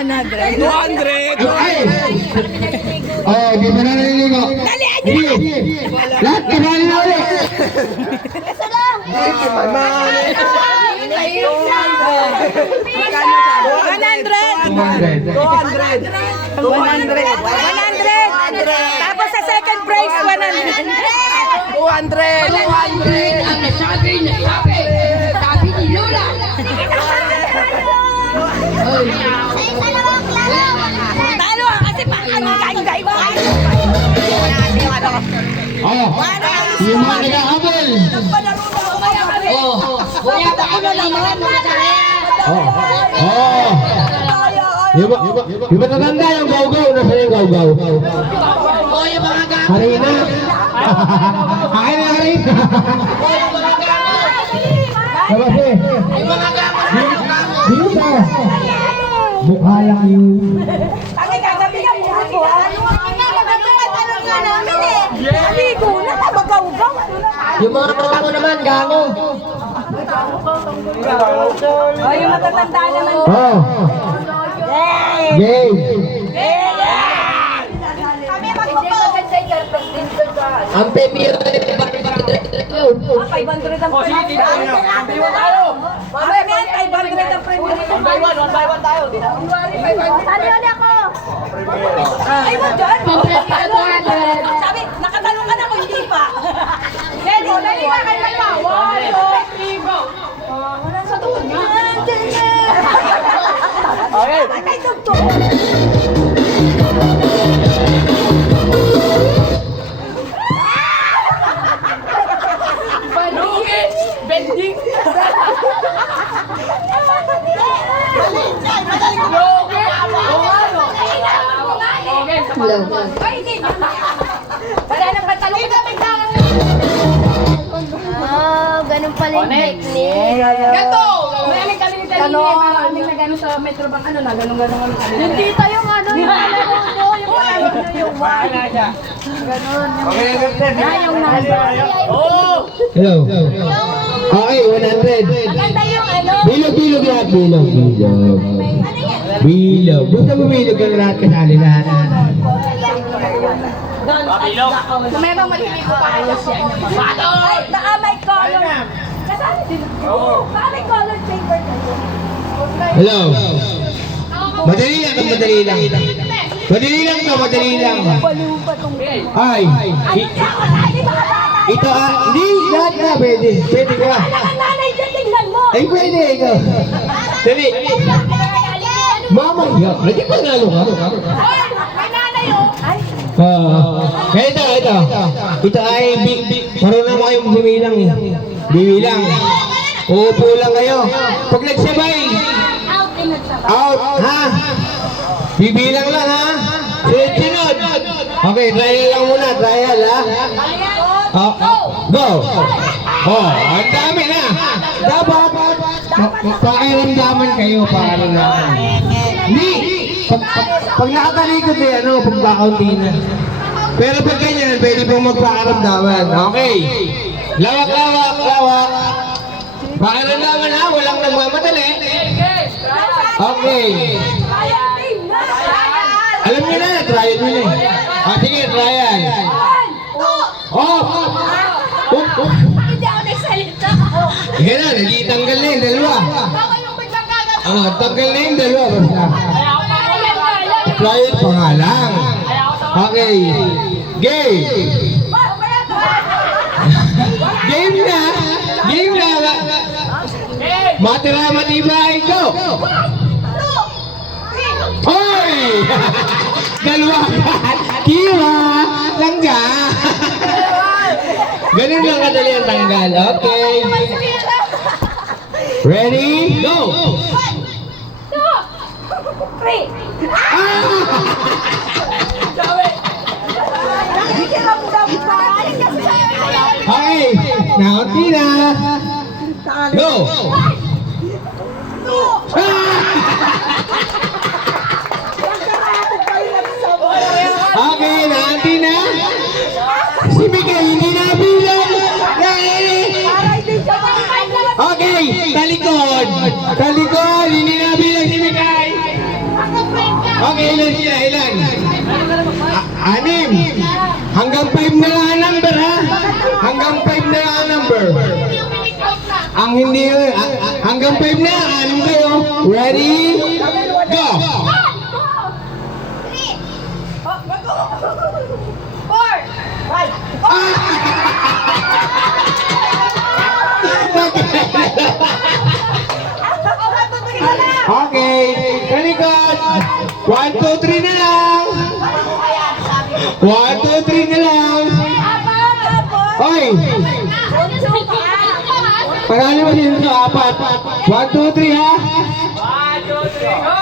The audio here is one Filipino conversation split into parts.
100. 200. Oh, di ba na naliligo? Sige. Lahat kabali na ulit. Isa lang. 100. 100. Tapos sa second prize, 100. 200. Ang nasabi ni Lola. Talo kasi pa ano kain ba? Oh, yung mga nag-aabol. Oh, kaya ako na naman. Oh. Yung matatanda yung gaw-gaw. Nasaan yung gaw-gaw? Oh, yung mga gago. Harina. Akin na harina. Labas eh. Yung mga gago. Dito. Mukha lang yun. Kasi kagabi ka mukha ko. Naligo na, tabagaw-gaw. Yung mga gago naman, gago. Oh, yung matatanda naman. Oh. Game. Kami magpapaganda yung Ang premier. 500 ang premium. Mamaya na 500 ang premium. 1 by 1 tayo. Sali ako. Ay mo dyan. Sabi, nakatanong ka na kung hindi pa. Ready? Dali na kayo lang pa. 1, 2, 3, go. Wala sa tukod nga. Okay. Ay, tugtog. Bending. Wala nang katalong. Oh, ganun pala yung technique. Gato! Maraming kami ni Talini. Maraming na gano'n sa Metro Bank. Ano na, gano'n kami. Yung tita yung ano, yung palaro nyo, yung palaro nyo, yung one. Ganun. Yung number. Oh! Hello. Okay, 100. Maganda yung ano. Bilog lahat. Bilog. Bilog. Basta bumilog ka lahat kasali lahat. Kung meron maliligo pa ayos yan. Ay, baka may color. Kasali din. Baka may color paper kayo. Hello. Madali lang. Madali lang. Baliw pa tong Ay. ako na, hindi baka bata. Ito hindi. Lahat na. Pwede ka. Anak ang nanay dyan, tingnan mo. Ay, pwede. Ikaw. Dali. Mama, hindi pa nalo ka. May nanay oh. Ay, Ito. Ito ay marunong mo kayong bumilang. Bibilang. Uupo lang kayo. Pag nagsabay, out in nagsabay. out, ha? Bibilang lang, ha? Sunod. Okay, trial lang muna. Trial, ha? Oh, go. Oh, ang dami na. Dapat pakiramdaman kayo para na. Hindi. Pag nakatalikod eh, pagkakaunti na. Pero pag ganyan, pwede pong magpakaramdaman. Okay. Lawak. Pakiramdaman ha, walang nagmamadali. Okay. Alam niyo na, trial nyo na eh. Sige, trial. Oh! Hindi ako nagsalita. Sige na, nagitanggal na yung dalawa. Tanggal na yung dalawa. Basta. Trial pa nga lang. Okay. Game na. Matira matibay, go! Hoy! Dalawa. Kiwa! Langga! Ganun lang kadali ang tanggal. Okay. Ready? Go! 3. Okay. Naunti na. Go! Okay, naunti na. Si Miguel, hindi na bilang. Okay, talikod, hindi na bilang si Miguel. Okay, ilan sila? Ilan? Anim. Hanggang 5 na lang ang number, ha? Hanggang 5 na lang ang number. Ang hindi, hanggang 5 na, anim kayo. Ready? Go! Four. Okay, kalikot. 1, 2, 3 na lang. 1, 2, 3 na lang. Hoy! Parali mo din sa apat. 1, 2, 3 ha?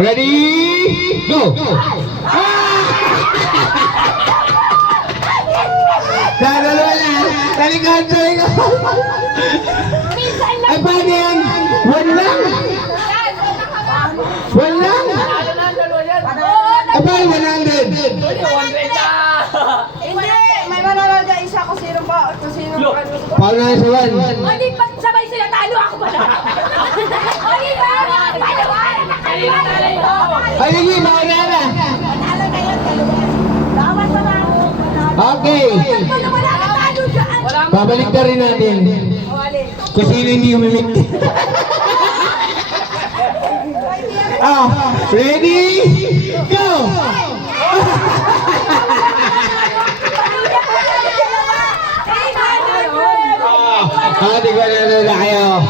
Ready? Go! Dalawa na. Talikod, talikod. Ay, paano yan? 1 lang. 1 lang. Ay, paano 100? Hindi, may manonood na isa kung sino pa, kung sino pa. Paano na sa 1? Hindi pa sabay sila, talo ako ba na? Hindi ba? Ay, sige, mauna na. Talo na yun, dalawa. Dapat pa na ako. Okay. Wala na talo dyan. Babalik na rin natin. Kung sino hindi umimik. Ready? Go! Di ko na kayo.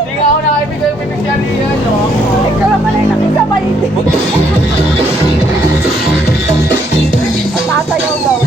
Hindi nga ako nakibig yung pipigyan niya, no? Ikaw lang pala yung nakisabay. Tatayaw daw.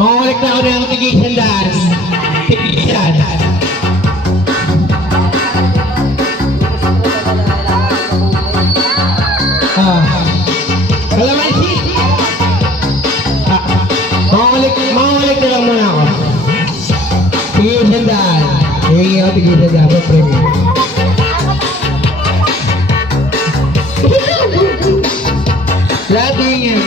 Mamalik na ako ng tigisan daan. Tigisan. Kalamansi. Mamalik na lang muna ako. Tigisan daan. Hihingi ako tigisan daan. Premium. Lahat hingin.